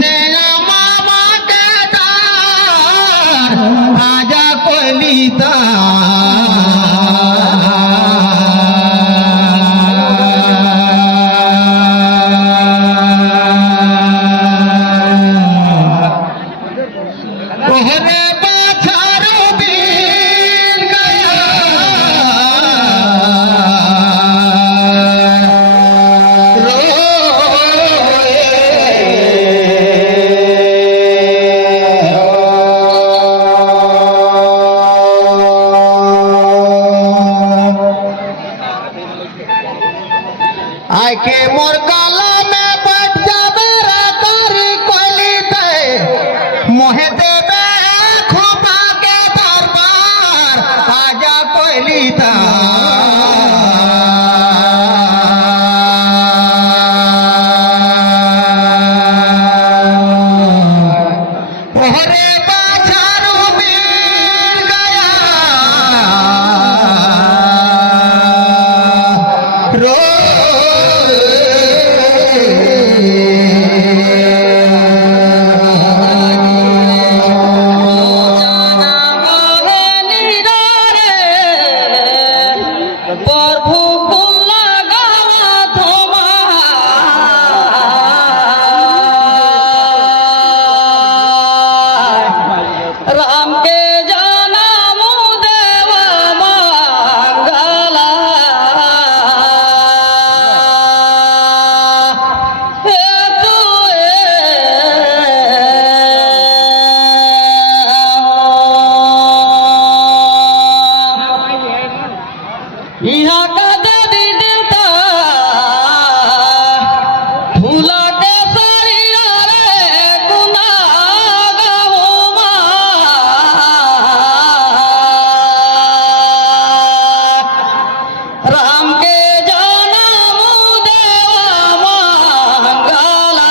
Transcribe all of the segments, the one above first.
से मामा कहता आजा कोयलीता आके मोर काला में बैठ जाबे रे तारी कोयली ते मोहे देबे खुबा के दरबार आजा कोयली ता ओहरे बाछारू मिल गया रो राम के जनम देव मंगला हे तुए यहाँ का दे देवता भूला के शरीर रे गुना राम के जनम देव मंगला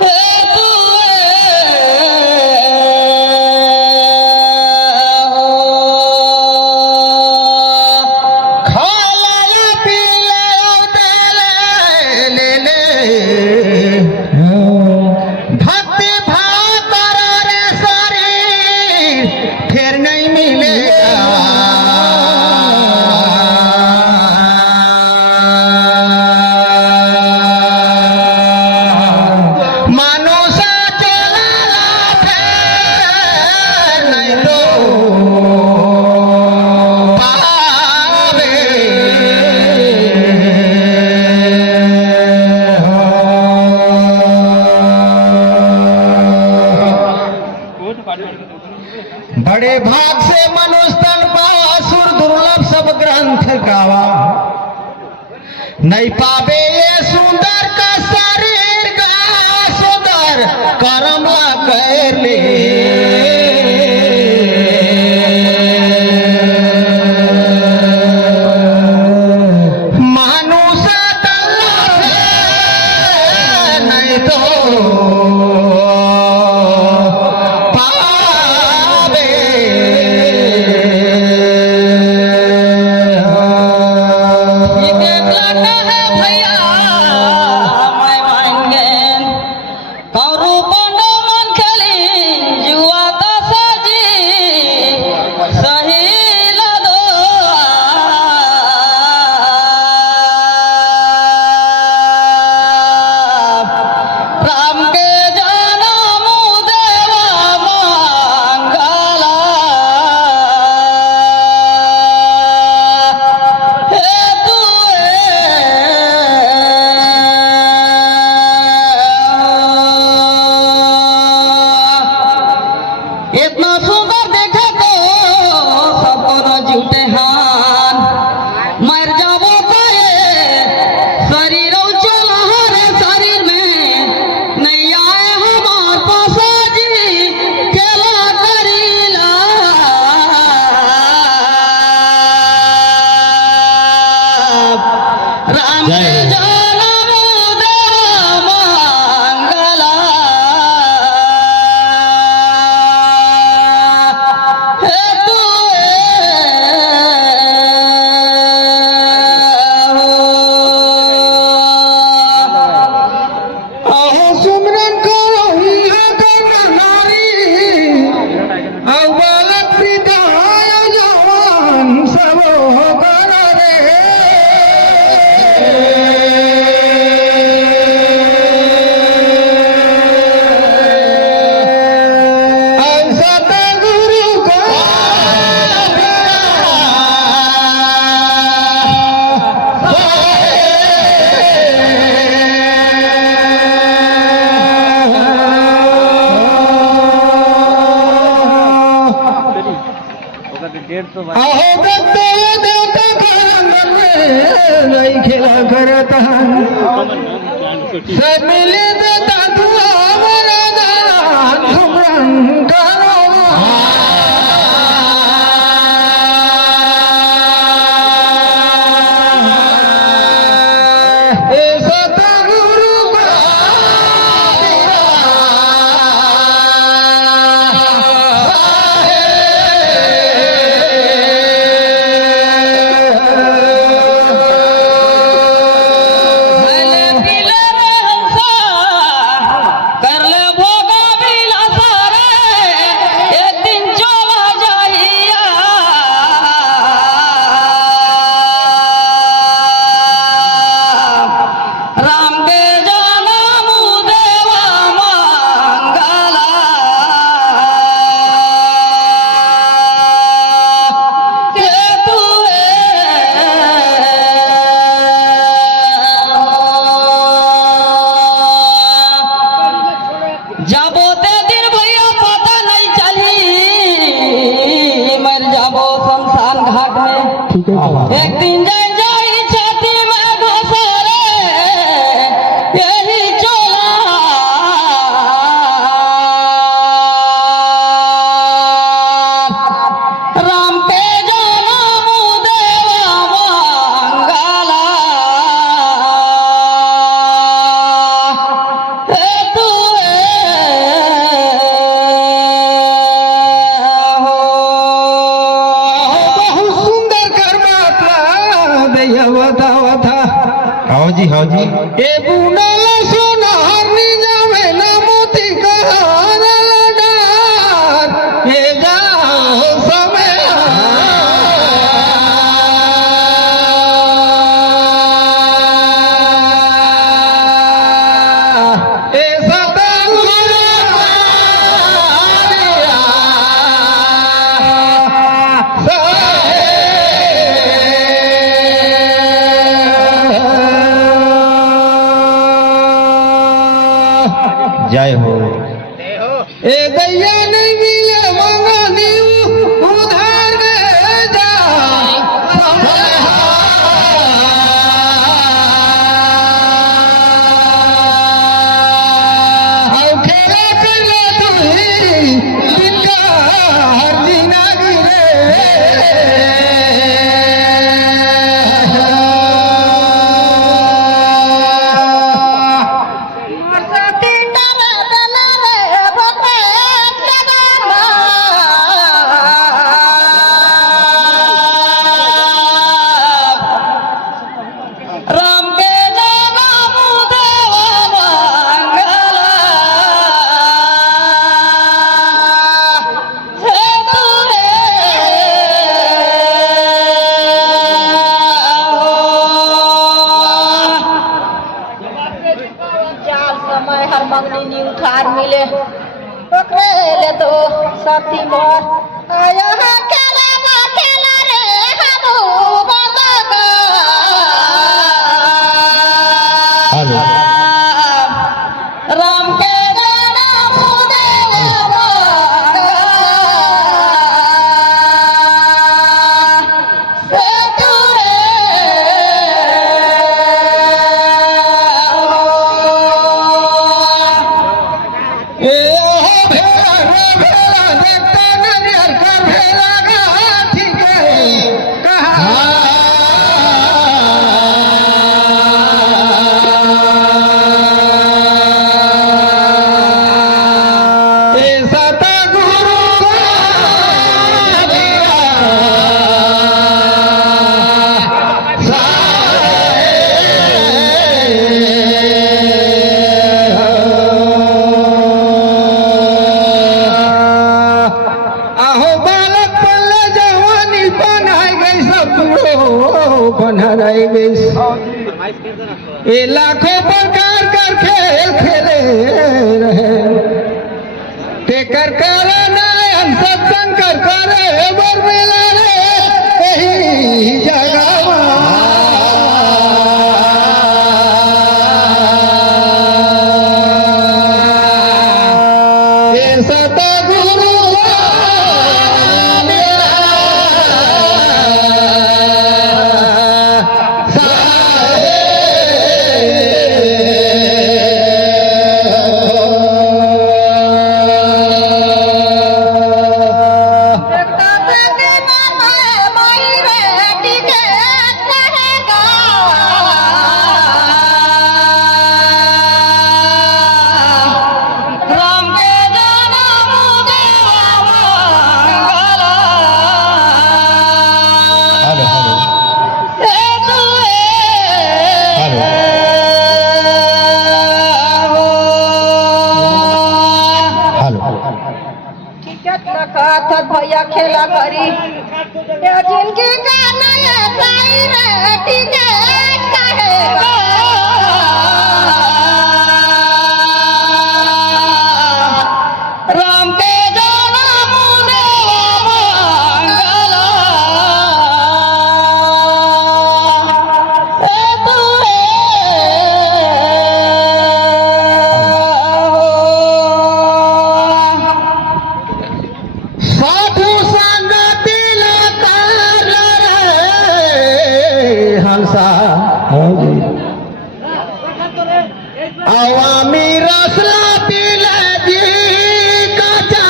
हे तुए खाला पीले ले ले भक्ति भाव करो रे शरीर फिर नहीं मिलेगा मानुषा चला फिर नहीं तो बड़े भाग से मनुष्य तन पावा असुर दुर्लभ सब ग्रंथ गावा नहीं पावे ये सुंदर का शरीर का सुंदर कर्म कर ले मानुषा तल्ला से नहीं तो अहो दत्त देवता खरंगण में नहीं खेला करत सब मिले देता तू हमारा दान सुमरन करो जाबो ते दिन भैया पता नहीं चली मर जाबो शमशान घाट में एक दिन जाई छाती में घसरे यही चोला राम के जनम देवा मंगला हाँ जी ए बुनल सोनार निजामे ना मोती कहार लडार ए जाओ समय ए सतगुरु जय हो ए गैया नहीं मिले मंगनी उधार दे जा खेला खेला तू जिनका हर जीना गिरे राम के जनम देवा मंगला हे तुरे चाल समय हर मंगनी नी उठार मिले ओकरे ले तो साथी मोर आया खेला रे हमू बंदगा राम के जनम देवा मंगला हे तुरे ए ओहो भेला रे भेला देखता नरियर का भेला गाठी के कहा ए सतगुरु आहो बालक पल्ले जवानी बनाई गई सब बनाई गई ये लाखों प्रकार कर खेल खेले रहे टेकर करे नयन सत्संग कर करे बर मिला रे यही जगह सतगुरु नखात भैया खेला करी ये जिनकी का नया साई रे टिकट काहे राम के जन्म देवा मंगला ए तुए साधु संगति लकार रे हंसा अवामी रसला पीले जी कचा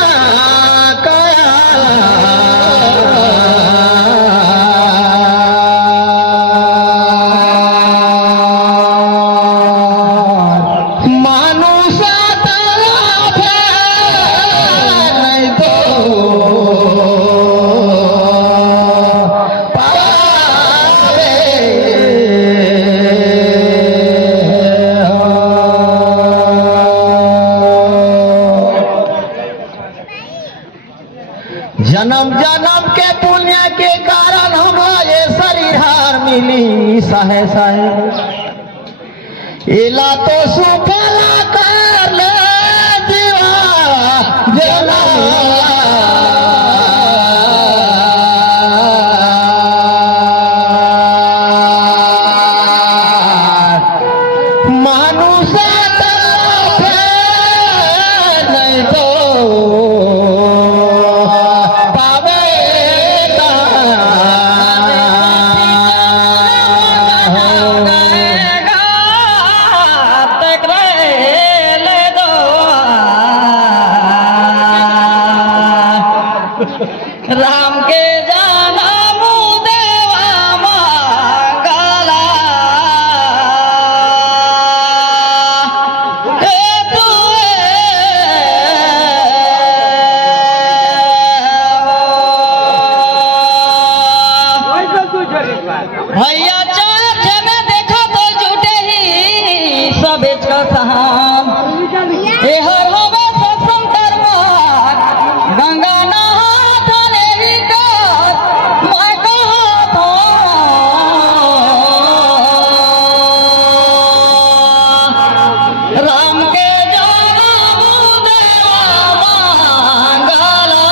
मानुषा तला नहीं तो जन्म जन्म के पुण्य के कारण हमारे शरीर हार मिली सहे सहे इला तो सुफला कर ले जीवा जना मानुषा नहीं तो राम के जन्म देवा मंगला हे तुए भैया चर्च में देखो तो झूठे ही सब का सहाम हे हर होवे सत्संग कर्म गंगा राम के जन्म देवा मंगला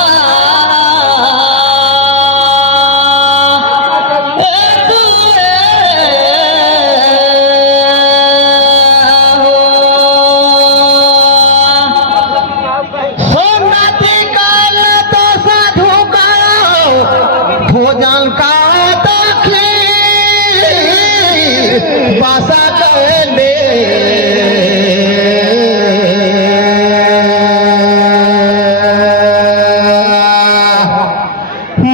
ए तुए सोमनाथी काल तो साधु का भोजन का दखी बासा ले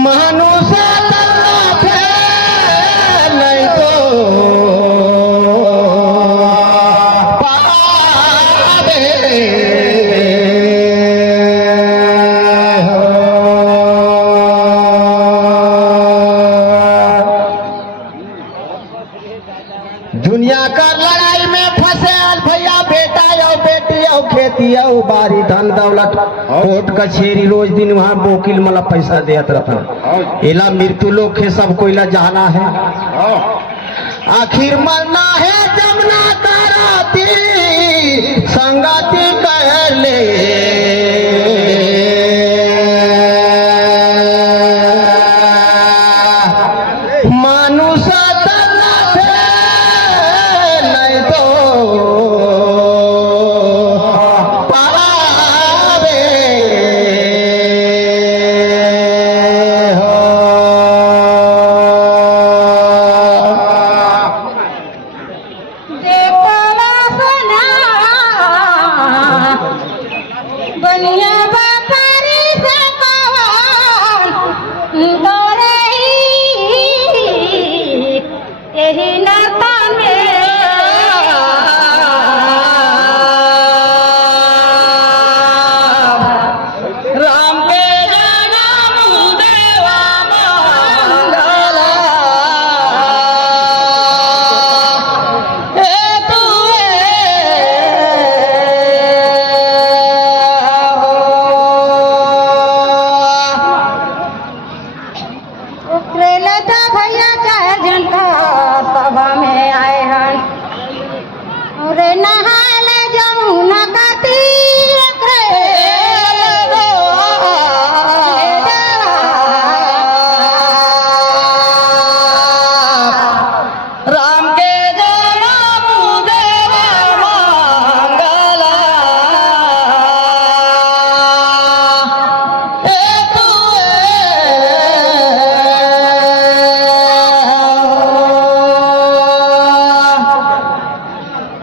मानुषा नहीं तो पावे दुनिया का लड़ाई में फंसे भैया बेटा यो बेटी यो खेती यो बारी धन दौलत कोर्ट कचहरी रोज दिन वहाँ वकील मला पैसा देत रहता इला मृत्यु लोग के सब कोई ला जाना है आखिर मरना है जमुना कराती संगति कह ले